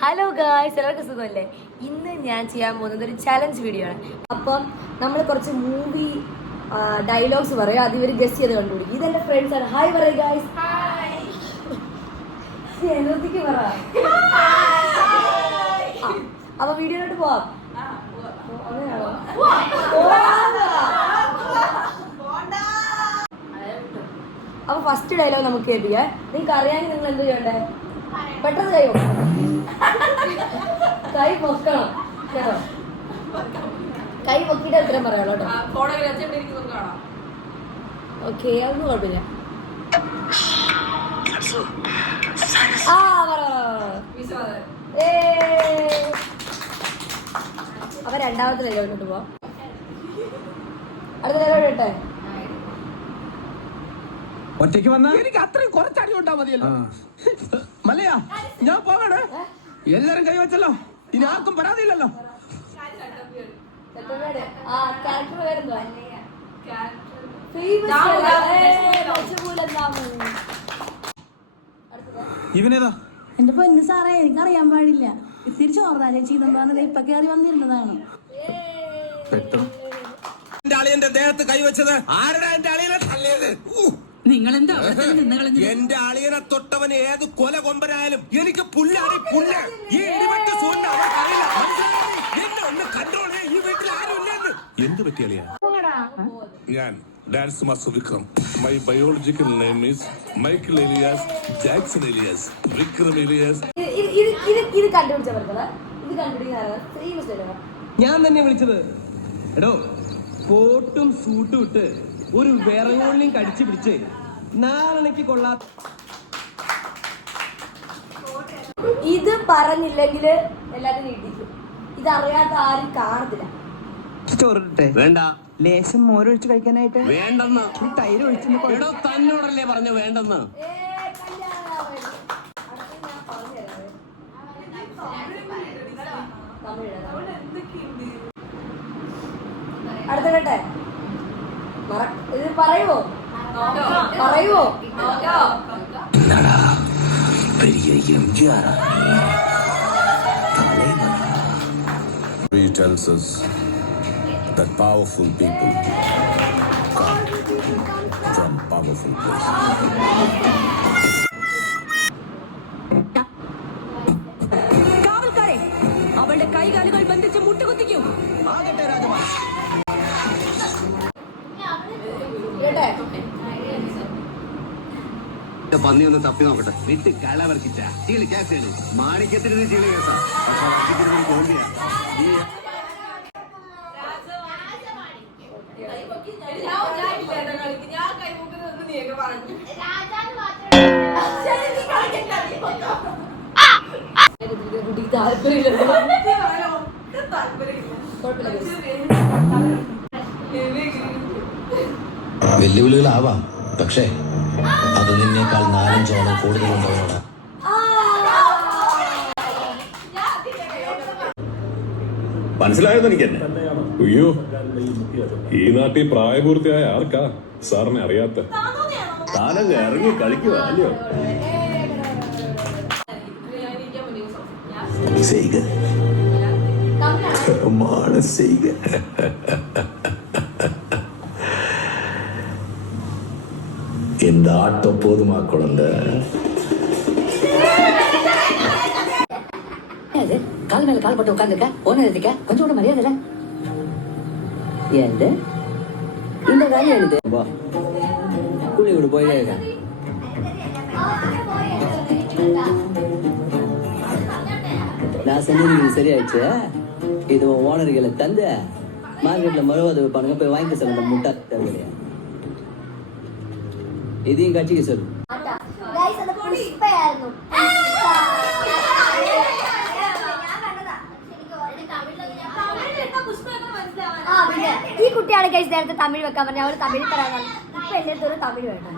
Hello guys, എല്ലാവർക്കും സുഖമല്ലേ? ഇന്ന് ഞാൻ ചെയ്യാൻ പോകുന്നത് ഒരു ചലഞ്ച് വീഡിയോ ആണ്. അപ്പം നമ്മൾ കുറച്ച് മൂവി ഡയലോഗ്സ് പറയും, അത് ഇവർ ഗസ് ചെയ്ത് കണ്ടുപിടിക്കും. ഇതെന്റെ ഫ്രണ്ട്സ് ആണ്. ഹായ് പറയും ഗായ്സ്. എനർജിക്ക് പറ. അപ്പൊ വീഡിയോയിലോട്ട് പോവാം. അങ്ങനെയാണോ? അപ്പൊ ഫസ്റ്റ് ഡയലോഗ് നമുക്ക് കേൾപ്പിക്കാം. നിങ്ങൾക്ക് അറിയാമെങ്കിൽ നിങ്ങൾ എന്ത് ചെയ്യണ്ടേ? പെട്ടെന്ന് കൈ വെക്കണം. കൈ പൊക്കണം കേട്ടോ. കൈ പൊക്കിയിട്ട് ഉത്തരം പറയാലോ കേട്ടോ. ഓക്കെ, അതൊന്നും കുഴപ്പമില്ല. അപ്പൊ രണ്ടാമത്തെ ഡയലോഗിലോട്ട് പോവാം. അടുത്ത ഡയലോഗ് ഇട്ടെ. ഒറ്റയ്ക്ക് വന്ന എനിക്ക് അത്രയും കുറച്ചടി ഉണ്ടാ മതിയല്ലോ. മലയാ, ഞാൻ പോകണേ. എല്ലാരും കൈവച്ചല്ലോ, ഇനി ആർക്കും പരാതിയില്ലല്ലോ. ഇവനേതാ? എന്റെ പൊന്നു സാറേ, എനിക്കറിയാൻ പാടില്ല. തിരിച്ചു ഓർത്താ ചേച്ചി ഇതെന്താണത് ഇപ്പൊ കയറി വന്നിരുന്നതാണ്. എന്റെ അളിയന്റെ ദേഹത്ത് കൈവച്ചത് ആരുടെ? എന്റെ അളിയനെ തള്ളിയത് നിങ്ങളെന്താ? എന്റെ അളിയനെ തൊട്ടവൻ ഏത് കൊല കൊമ്പനായാലും എനിക്ക് പുല്ലാണ് പുല്ല്. ഈ ഇടിവെട്ട് സൂര്യൻ അവർക്കറിയില്ല. എന്നെ ഒന്ന് കൺട്രോൾ ചെയ്യാൻ ഈ വീട്ടിൽ ആരും ഇല്ലെന്ന്. എന്ത് പറ്റി അളിയാ? ഞാൻ dance master Vikram. My biological name is Michael alias Jackson alias Vikram alias. ഇത് കണ്ടുപിടിച്ചവർക്കല്ല, ഇത് കണ്ടുപിടിക്കുന്ന ഞാൻ തന്നെ വിളിച്ചത്. എടോ, കോട്ടും സൂട്ടും ഇട്ട് ഒരു വിറങ്ങോളിനും കടിച്ചു പിടിച്ച് നാലണയ്ക്ക് കൊള്ളാത്ത ഇത് പറഞ്ഞില്ലെങ്കിൽ എല്ലാരും ഇടിക്കും. ഇതറിയാത്ത ആരും കാണത്തില്ല. ചോറിട്ടെ വേണ്ട, ലേശം മോരൊഴിച്ച് കഴിക്കാനായിട്ട് വേണ്ടെന്ന്. തൈര് ഒഴിച്ചു. തന്നോടല്ലേ പറഞ്ഞു വേണ്ടെന്ന്. അടുത്ത കേട്ടെ, ഇത് പറയുവോ? പറയുവോ? He tells us that powerful people come from powerful places. കാവൽക്കാരെ, അവളുടെ കൈകാലുകൾ ബന്ധിച്ച് മുട്ടുകുത്തിക്കും. പന്നി ഒന്ന് തപ്പി നോക്കട്ടെ. വിട്ട് കളവർക്കിച്ച ചീളി കേസാണ്. മാണിക്യത്തിന് ചീളി കേസാ. ജോലിയാ. വെല്ലുവിളികളാവാം, പക്ഷേ അത് നിന്നേക്കാൾ 4-5 കൂടുതലുണ്ടാവണം. മനസ്സിലായത് എനിക്ക് തന്നെ. അയ്യോ, ഈ നാട്ടിൽ പ്രായപൂർത്തിയായ ആർക്കാ സാറിനെ അറിയാത്ത? താനങ്ങ് ഇറങ്ങി കളിക്കുക അല്ലയോ? இந்த ஆட்டம் போதுமா குழந்தை? கால் மேல கால் போட்டு உட்காந்துருக்க, போன எழுதிக்க, கொஞ்சம் கூட மரியாதை இல்ல. ஏது இந்த காலம் எழுது கூலி விடு போயே இருக்க. நான் செஞ்சது சரியாயிடுச்சு. இது ஓனர்களை தந்த மார்க்கெட்ல மறுவாத வைப்பானுங்க, போய் வாங்கிக்க சொல்லுங்க. முட்டா தேவையா ഇതേം കാച്ചിക്ക് സർ. ഈ കുട്ടിയാണ് നേരത്തെ തമിഴ് വെക്കാൻ പറഞ്ഞ അവള് തമിഴ് തരാനാണ്. ഇപ്പൊ എല്ലാത്തോരും തമിഴ് വേണം.